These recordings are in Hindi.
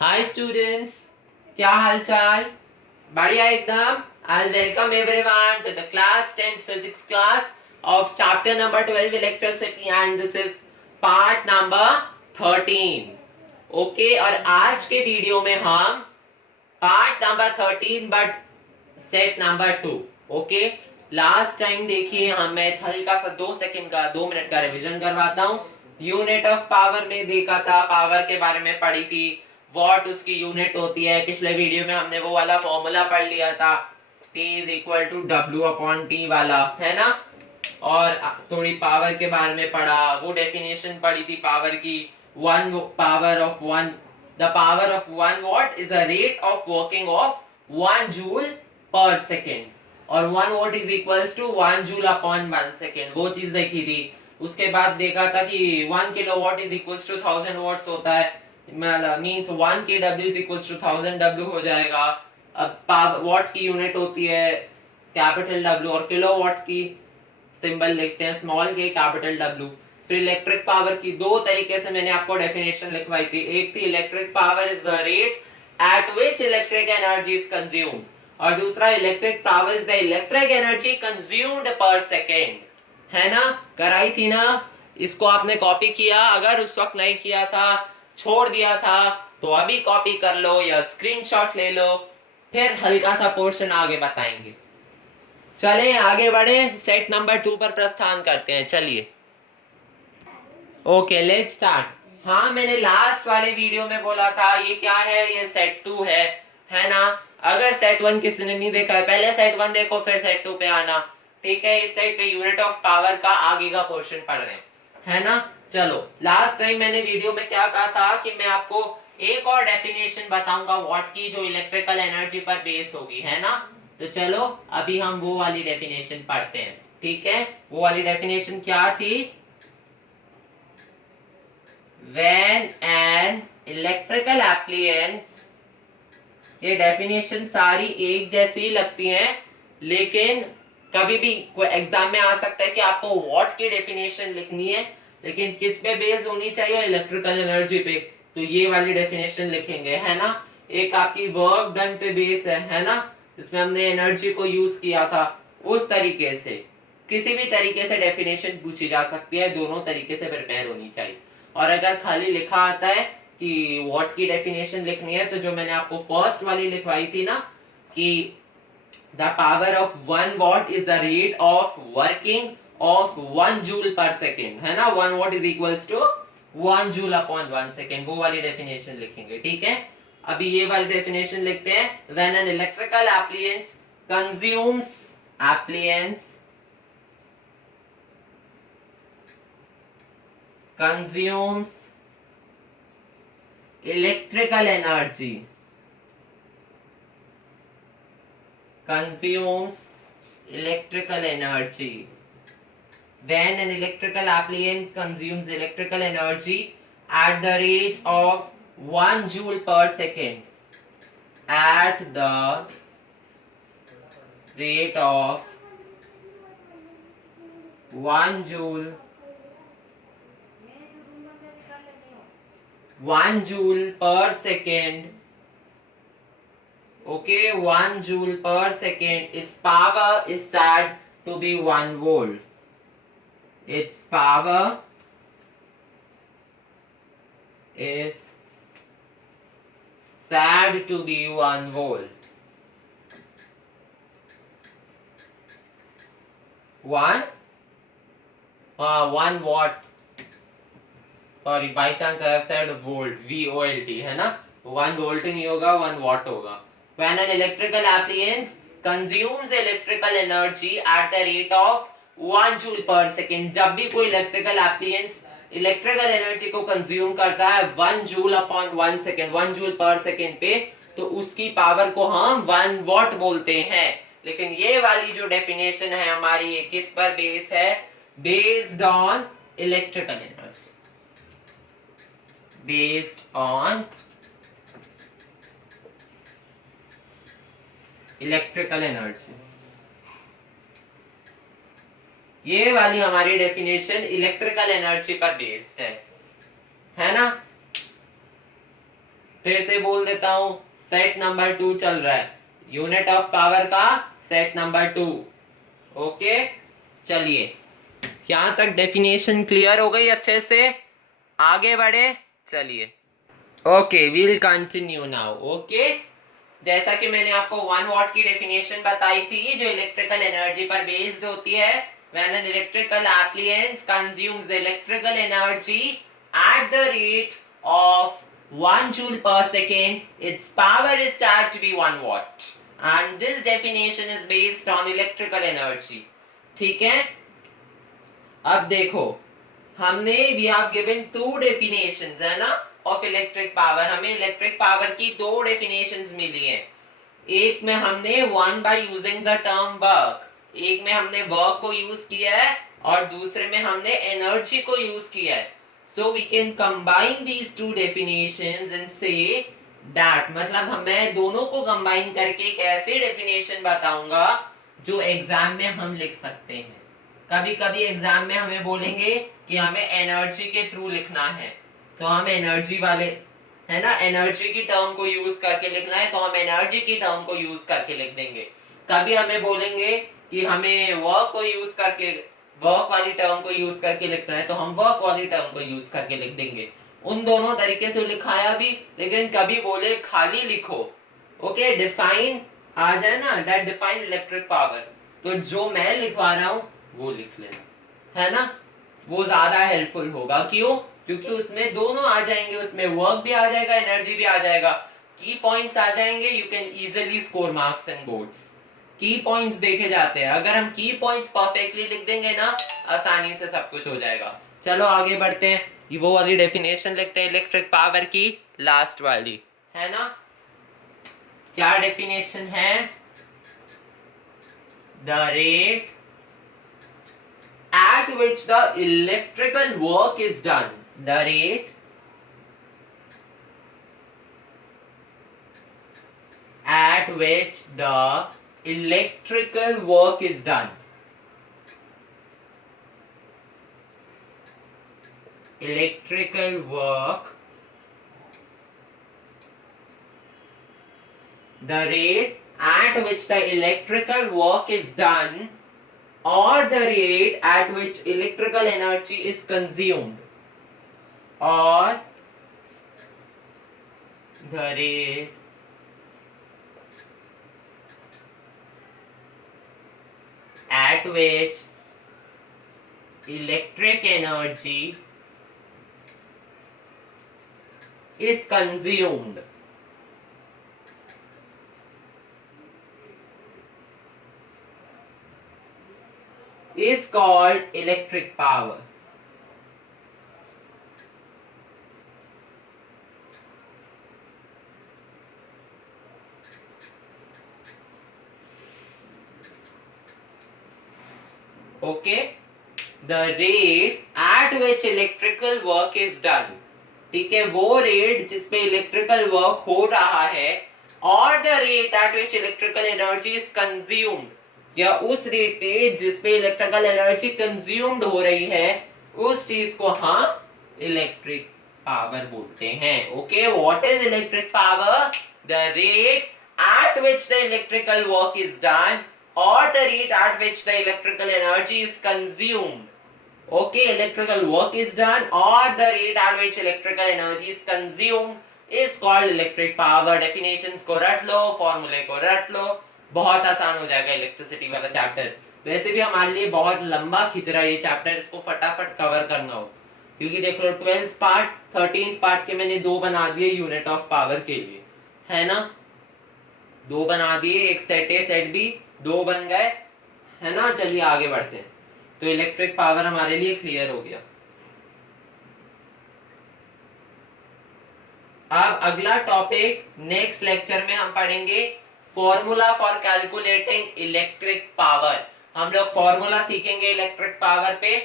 हाय स्टूडेंट्स, क्या हाल चाल? बढ़िया एकदम। I welcome everyone to the class 10th physics class of chapter number 12 electricity and this is part number 13। Okay, और आज के वीडियो में हम part number 13 but set number 2। Okay, last time देखिए मैं हल्का सा 2 सेकंड का 2 मिनट का रिवीजन करवाता हूँ। यूनिट ऑफ पावर में देखा था, पावर के बारे में पढ़ी थी, वॉट उसकी यूनिट होती है। पिछले वीडियो में हमने वो वाला फॉर्मूला पढ़ लिया था, P is equal to W upon T वाला, है ना। और थोड़ी पावर के बारे में पढ़ा, वो डेफिनेशन पढ़ी थी पावर की। One power of one, the power of 1 watt is a rate of working of 1 joule per second, और 1 watt is equals to 1 joule upon 1 second, वो चीज देखी थी। उसके बाद देखा था कि 1 kilowatt is equals to 1000 watts होता है, means 1 kW is equals to 1000 W हो जाएगा। अब वॉट की यूनिट होती है कैपिटल W, और किलोवाट की सिंबल लिखते हैं स्मॉल के कैपिटल W। फिर इलेक्ट्रिक पावर की दो तरीके से मैंने आपको डेफिनेशन लिखवाई थी। एक थी electric power is the rate at which electric energy is consumed, और दूसरा electric power is the electric energy consumed पर सेकेंड, है ना। कराई थी ना। इसको आपने कॉपी किया? अगर उस वक्त नहीं किया था, छोड़ दिया था, तो अभी कॉपी कर लो या स्क्रीनशॉट ले लो, फिर हल्का सा पोर्शन आगे बताएंगे। चलें आगे बढ़े, सेट नंबर 2 पर प्रस्थान करते हैं। चलिए, ओके लेट्स स्टार्ट। हाँ, मैंने लास्ट वाले वीडियो में बोला था ये क्या है, ये सेट 2 है ना। अगर सेट 1 किसी ने नहीं देखा है, पहले सेट 1 देखो फिर सेट 2 पे आना, ठीक है। इस सेट पे यूनिट ऑफ पावर का आगे का पोर्शन पढ़ रहे हैं, है ना। चलो, लास्ट टाइम मैंने वीडियो में क्या कहा था कि मैं आपको एक और डेफिनेशन बताऊंगा वॉट की, जो इलेक्ट्रिकल एनर्जी पर बेस होगी, है ना। तो चलो अभी हम वो वाली डेफिनेशन पढ़ते हैं, ठीक है। वो वाली डेफिनेशन क्या थी? when an electrical appliance, ये डेफिनेशन सारी एक जैसी लगती हैं, लेकिन कभी भी कोई एग्जाम में आ सकता है कि आपको वॉट की डेफिनेशन लिखनी है, लेकिन किस पे बेस होनी चाहिए? इलेक्ट्रिकल एनर्जी पे। तो ये वाली डेफिनेशन लिखेंगे, है ना। एक आपकी वर्क डन पे बेस है ना, जिसमें हमने एनर्जी को यूज किया था। उस तरीके से किसी भी तरीके से डेफिनेशन पूछी जा सकती है, दोनों तरीके से प्रिपेयर होनी चाहिए। और अगर खाली लिखा आता है कि व्हाट की डेफिनेशन लिखनी है, तो जो मैंने आपको फर्स्ट वाली लिखवाई थी ना, कि the power of 1 watt is the rate of working of 1 joule per second, है ना। 1 watt is equals to 1 joule upon 1 second, वो वाली डेफिनेशन लिखेंगे, ठीक है। अभी ये वाली डेफिनेशन लिखते हैं। When an electrical appliances consumes consumes electrical energy, when an electrical appliance consumes electrical energy at the rate of 1 joule per second, at the rate of 1 joule 1 joule per second, okay, 1 joule per second, its power is said to be 1 volt. Its power is said to be 1 volt. 1 watt, sorry by chance I have said volt, VOLT, है ना। 1 वोल्ट नहीं होगा, 1 watt होगा। When an electrical appliance consumes electrical energy at the rate of 1 joule per second, जब भी कोई इलेक्ट्रिकल एप्लियंस इलेक्ट्रिकल एनर्जी को कंज्यूम करता है 1 जूल अपॉन 1 सेकेंड, 1 जूल पर सेकेंड पे, तो उसकी पावर को हम 1 वॉट बोलते हैं। लेकिन ये वाली जो डेफिनेशन है हमारी, ये किस पर बेस है? Based on electrical energy, based on electrical energy. ये वाली हमारी डेफिनेशन इलेक्ट्रिकल एनर्जी पर बेस्ड है ना। फिर से बोल देता हूं, सेट नंबर 2 चल रहा है, यूनिट ऑफ पावर का सेट नंबर 2। ओके, चलिए यहां तक डेफिनेशन क्लियर हो गई अच्छे से, आगे बढ़े चलिए। Okay, we'll continue now. Okay, जैसा कि मैंने आपको 1 वॉट की डेफिनेशन बताई थी जो इलेक्ट्रिकल एनर्जी पर बेस्ड होती है, when an electrical appliance consumes electrical energy at the rate of 1 joule पर second, it's power is said to be 1 watt and this definition is based on electrical energy। ठीक है, अब देखो, हमने वी हैव गिवन 2 डेफिनेशंस है ना ऑफ इलेक्ट्रिक पावर। हमें इलेक्ट्रिक पावर की 2 डेफिनेशंस मिली हैं। एक में हमने one by using the term work, एक में हमने वर्क को यूज किया है और दूसरे में हमने एनर्जी को यूज किया है। So we can combine these 2 definitions and say that, मतलब मैं दोनों को कंबाइन करके एक ऐसी डेफिनेशन बताऊंगा जो एग्जाम में हम लिख सकते हैं। कभी कभी एग्जाम में हमें बोलेंगे कि हमें एनर्जी के थ्रू लिखना है, तो हम एनर्जी वाले है ना, एनर्जी की टर्म को यूज करके लिखना है तो हम एनर्जी की टर्म को यूज करके लिख देंगे। कभी हमें बोलेंगे कि हमें वर्क को यूज करके, वर्क वाली टर्म को यूज करके लिखना है तो हम वर्क वाली टर्म को यूज करके लिख देंगे। उन दोनों तरीके से लिखाया भी, लेकिन कभी बोले खाली लिखो, ओके, डिफाइन आ जाए ना, दैट डिफाइन इलेक्ट्रिक पावर, तो जो मैं लिखवा रहा हूं वो लिख लेना, है ना, वो ज्यादा हेल्पफुल होगा। क्यों? क्योंकि उसमें दोनों आ जाएंगे, उसमें वर्क भी आ जाएगा, एनर्जी भी आ जाएगा, की पॉइंट्स आ जाएंगे, you can easily score marks in boards. की पॉइंट्स देखे जाते हैं, अगर हम की पॉइंट्स परफेक्टली लिख देंगे ना, आसानी से सब कुछ हो जाएगा। चलो आगे बढ़ते हैं, ये वो वाली डेफिनेशन लिखते हैं इलेक्ट्रिक पावर की, लास्ट वाली, है ना। क्या डेफिनेशन है? The rate at which the electrical work is done, the rate at which the electrical work is done, electrical work, the rate at which the electrical work is done or the rate at which electrical energy is consumed, or the rate at which electric energy is consumed is called electric power। Okay, the rate at which electrical work is done, ठीक है, वो रेट जिसपे इलेक्ट्रिकल वर्क हो रहा है, और the rate at which electrical energy is consumed, या उस रेट पे जिसपे इलेक्ट्रिकल एनर्जी कंज्यूम्ड हो रही है, उस चीज को हम इलेक्ट्रिक पावर बोलते हैं। Okay, what is electric power? The rate at which the electrical work is done or the rate at which the electrical energy is consumed। Okay, electrical work is done or the rate at which electrical energy is consumed is called electric power। definitions को रट लो, फॉर्मूले को रट लो, बहुत आसान हो जाएगा इलेक्ट्रिसिटी वाला चैप्टर। वैसे भी हमारे लिए बहुत लंबा खिंच रहा है ये चैप्टर, इसको फटाफट कवर करना हो, क्योंकि देख लो 12th पार्ट 13th पार्ट के मैंने 2 बना दिए यूनिट ऑफ पावर के लिए, है ना, 2 बना दिए, एक सेट ए सेट बी 2 बन गए, है ना। चलिए आगे बढ़ते हैं, तो इलेक्ट्रिक पावर हमारे लिए क्लियर हो गया। अब अगला टॉपिक नेक्स्ट लेक्चर में हम पढ़ेंगे formula for calculating electric power. हम लोग फॉर्मूला सीखेंगे इलेक्ट्रिक पावर पे,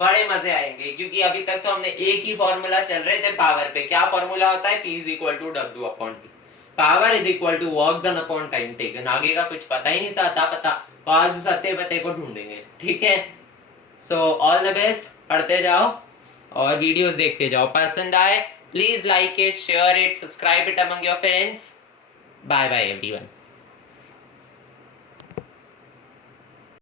बड़े मजे आएंगे, क्योंकि अभी तक तो हमने एक ही फॉर्मूला चल रहे थे पावर पे। क्या फॉर्मूला होता है? P is equal to W upon T, power is equal to work done upon time taken. आगे का कुछ पता ही नहीं था, अता पता, तो आज सत्य पते को ढूंढेंगे, ठीक है। सो ऑल द बेस्ट, पढ़ते जाओ और वीडियोस देखते जाओ, पसंद आए Please like it, share it, subscribe it among your friends. Bye bye everyone.